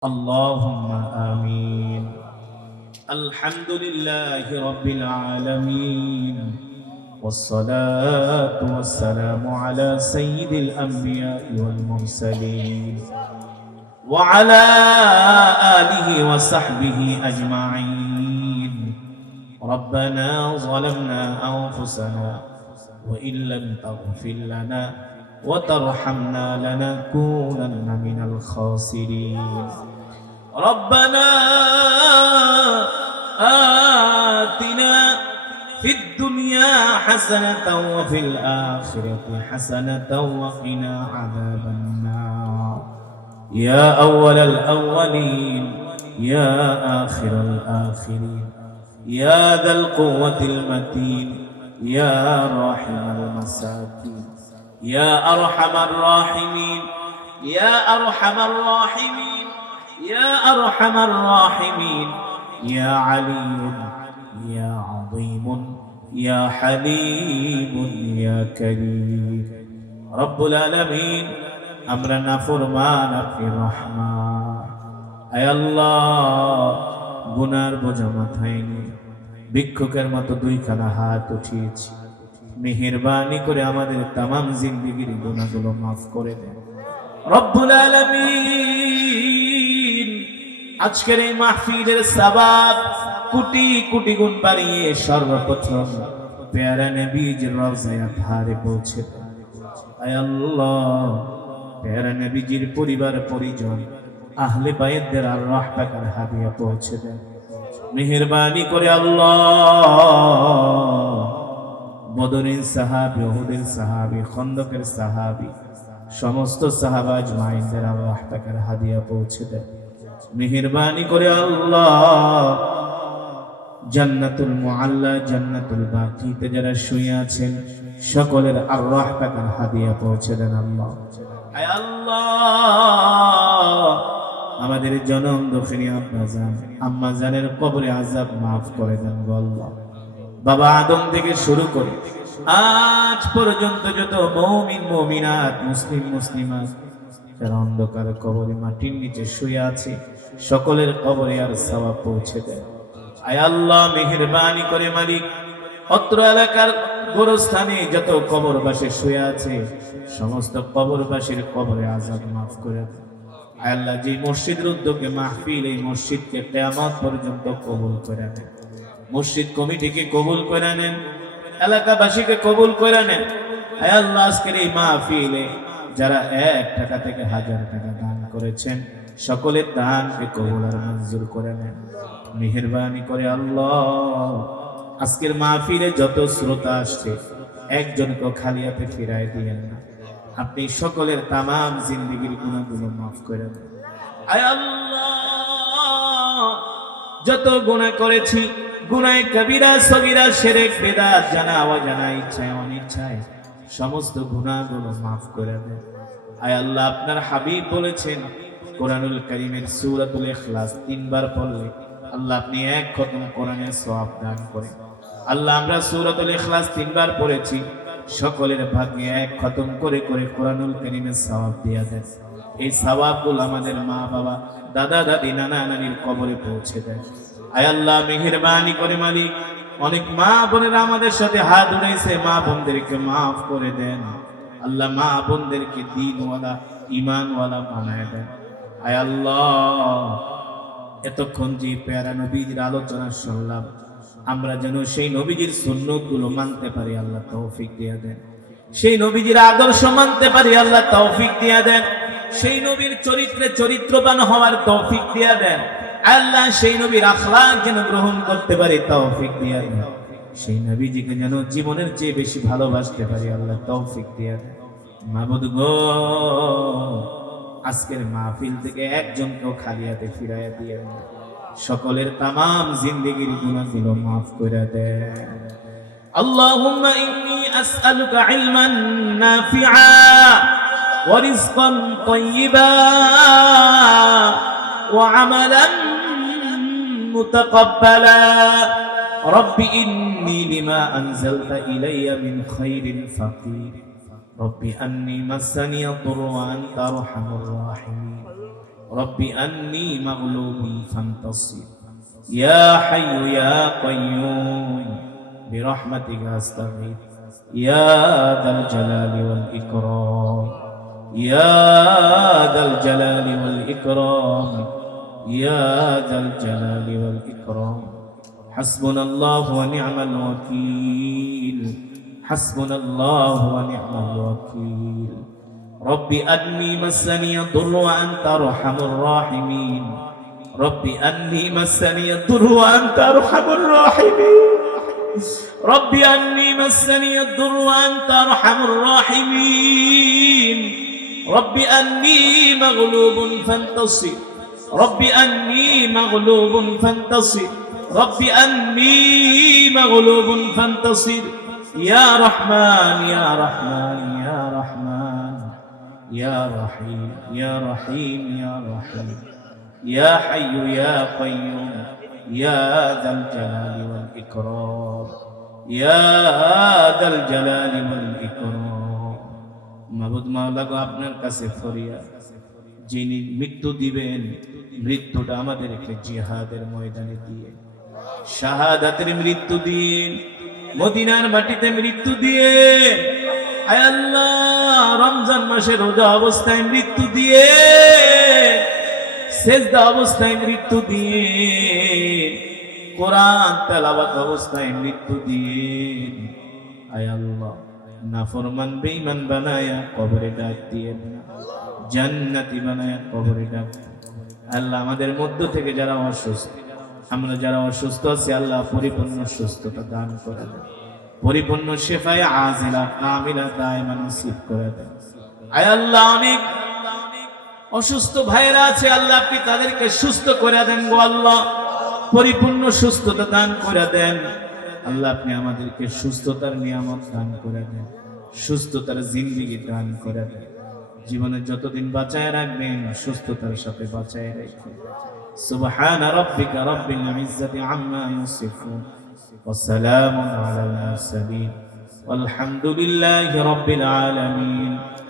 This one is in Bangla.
اللهم آمين. الحمد لله رب العالمين. والصلاة والسلام على سيد الأنبياء والمرسلين. وعلى آله وصحبه أجمعين. ربنا ظلمنا أنفسنا وإن لم تغفر لنا وترحمنا لنكونن من الخاسرين. ربنا آتنا في الدنيا حسنة وفي الآخرة حسنة وقنا عذاب النار. يا أول الأولين يا آخر الآخرين يا ذا القوة المتين يا راحم المساكين. ইয়া আরহামার রাহিমিন, ইয়া আরহামার রাহিমিন, ইয়া আরহামার রাহিমিন, ইয়া আলিম ইয়া আযীম ইয়া হালিম ইয়া কারীম। রব্বুল আলামিন, আমরা নাফরমান, আপনি রহমান। আয় আল্লাহ, গুনার বোঝা মাথায় নিয়ে ভিক্ষুকের মতো দুইখানা হাত উঠিয়েছি। মেহেরবানি করে আমাদের তামাম জিন্দিগির গুণাগুলো মাফ করে দেন রব্বুল আলামিন আজকের এই মাহফিলের সাবাব কোটি কোটি গুণ বাড়িয়ে সর্বপ্রথম পেয়ারা নবীজ রওজায় ধারে পৌঁছে। আয় আল্লাহ, পেয়ারা নবীজির পরিবার পরিজন, আহলে বাইতদের আর রাহতাকার হাদিয়া পৌঁছে দেন মেহেরবানি করে আল্লাহ বদরের সাহাবি ওহুদের সাহাবি, খন্দকের সাহাবি, সমস্ত সাহাবাজ মাইন্দের আল্লাহ তাকার হাদিয়া পৌঁছে দেন। মেহেরবানি করে আল্লাহ জান্নাতুল মুআল্লা, জান্নাতুল বাকিতে যারা শুয়ে আছেন, সকলের আল্লাহ তাকার হাদিয়া পৌঁছে দেন আল্লাহ। আল্লাহ, আমাদের জনম দক্ষিণী আব্বা জান, আম্মা জানের কবরে আজাব মাফ করে দেন আল্লাহ। বাবা আদম থেকে শুরু করে আজ পর্যন্ত যত মৌমিন, মৌমিনাত, মুসলিম, মুসলিমাত, যারা অন্ধকার কবরে মাটির নিচে শুয়ে আছে, সকলের কবরে আর সওয়াব পৌঁছে দেয়। আয় আল্লাহ, মেহেরবানি করে মালিক, অত্র এলাকার গোরস্থানে যত কবরবাসী শুয়ে আছে, সমস্ত কবরবাসীর কবরে আজাদ মাফ করে আয় আল্লাহ যে মসজিদের উদ্যোগে মাহফিল, এই মসজিদকে কেয়ামত পর্যন্ত কবুল করে নেন। মসজিদ কমিটিকে কবুল করে নেন। এলাকাবাসীকে কবুল করে নেন। আজকের এই মাহফিলে যারা এক টাকা থেকে হাজার টাকা দান করেছেন সকলের দানকে কবুল আর মঞ্জুর করে নেন। মেহেরবানি করে আল্লাহ। আজকের মাহফিলে যত শ্রোতা আসছে একজনকে খালিয়াতে ফিরাই দিয়েন না। আপনি সকলের তামাম জিন্দিগির গুণাগুলো মাফ করে দেন। আয় আল্লাহ, যত গুণা করেছি গুনায় কবিরা, সগিরা, সেরেক বেদাত জানা, অজানা, ইচ্ছায়, অনিচ্ছায়, সমস্ত গুণাগুলো মাফ করে দেন। আয় আল্লাহ, আপনার হাবিব বলেছেন, কোরআনুল করিমের সূরাতুল ইখলাস তিনবার পড়লে আল্লাহ আপনি এক খতম কোরআনের সওয়াব দান করেন। আল্লাহ, আমরা সূরাতুল ইখলাস তিনবার পড়েছি, সকলের ভাগ্যে এক খতম করে করে কোরআনুল করিমের সওয়াব দিয়া দেন। এই সওয়াবগুলো আমাদের মা বাবা দাদা, দাদি, নানা, নানির কবরে পৌঁছে দেয় আল্লাহ, মেহেরবানি করে মালিক। অনেক মা বোনেরা আমাদের সাথে হাত উড়েছে মা বোনদেরকে মাফ করে দেন। আল্লাহ মা বোনদেরকে দিনওয়ালা ইমানওয়ালা বানায় দেন। আয় আল্লাহ, এতক্ষণ যে প্যারা নবীর আলোচনা শুনলাম, আমরা যেন সেই নবীজির সুন্নতগুলো মানতে পারি, আল্লাহ তৌফিক দিয়ে দেন। সেই নবীজির আদর্শ মানতে পারি, আল্লাহ তৌফিক দিয়ে দেন। সেই নবীর চরিত্রে চরিত্রবান হওয়ার তৌফিক দিয়ে দেন। আল্লাহ সেই নবীর আখলাক যেন গ্রহণ করতে পারি তৌফিক দিয়ে দেন সেই নবীজিকে যেন জীবনের চেয়ে বেশি ভালোবাসতে পারি আল্লাহ তৌফিক দিয়ে দেন মাবুদ গো আজকের মাহফিল থেকে একজনকেও খালি হাতে ফিরাইয়া দিয়ে দেন। সকলের তামাম জিন্দেগির গুণাগুলো মাফ করে দেন اللهم إني أسألك علما نافعا ورزقا طيبا وعملا متقبلا. رب إني لما أنزلت إلي من خير فقير. رب أني مسني الضر وأنت أرحم الراحمين. رب أني مغلوب فانتصر. يا حي يا قيوم برحمتك أستغيث. يا ذا الجلال والإكرام. يا ذا الجلال والإكرام. يا ذا الجلال والإكرام. حسبنا الله ونعم الوكيل. حسبنا الله ونعم الوكيل. رب أني مسني الضر وأنت أرحم الراحمين. رب أني مسني الضر وأنت أرحم الراحمين. رب أني مسني الضر وأنت أرحم الراحمين. رب أني مغلوب فانتصر. رب أني مغلوب فانتصر رب أني مغلوب فانتصر يا رحمن يا رحمن يا رحمن يا رحيم يا رحيم يا رحيم يا حي يا قيوم يا ذا الجلال والإكرام يا ذا الجلال والإكرام মাবুদ মাওলা গো আপনার কাছে ফরিয়া যিনি মৃত্যু দিবেন, মৃত্যুটা আমাদেরকে জিহাদের ময়দানে দিয়ে। শাহাদাতের মৃত্যু দিন, মদিনার মাটিতে মৃত্যু দিয়ে রমজান মাসে রোজা অবস্থায় মৃত্যু দিয়ে সেজদা অবস্থায় মৃত্যু দিয়ে কোরআন তেলাওয়াত অবস্থায় মৃত্যু দিয়ে আয় আল্লাহ, নাফরমান বেঈমান বানায়া কবরে ডাক দিয়ে জান্নাতি বানায়া কবরে ডাক আল্লাহ আমাদের মধ্য থেকে যারা অসুস্থ, আমরা যারা অসুস্থ আছি, আল্লাহ পরিপূর্ণ সুস্থতা দান করে দেন। পরিপূর্ণ শেফায় আজিলা কামিলা দায়মা নসিব করে দেন। আয় আল্লাহ, অনেক অসুস্থ ভাইরা আছে, আল্লাহ আপনি তাদেরকে সুস্থ করে দেন গো আল্লাহ। পরিপূর্ণ সুস্থতা দান করে দেন। আল্লাহ আপনি আমাদেরকে সুস্থতার নিয়ামত দান করে দেন, সুস্থতার জিন্দিগি দান করে দেন। জীবনে যতদিন বাঁচায় রাখবেন সুস্থতার সাথে বাঁচায় রাখবেন سبحان ربك رب العزة عما يصفون وسلام على المرسلين والحمد لله رب العالمين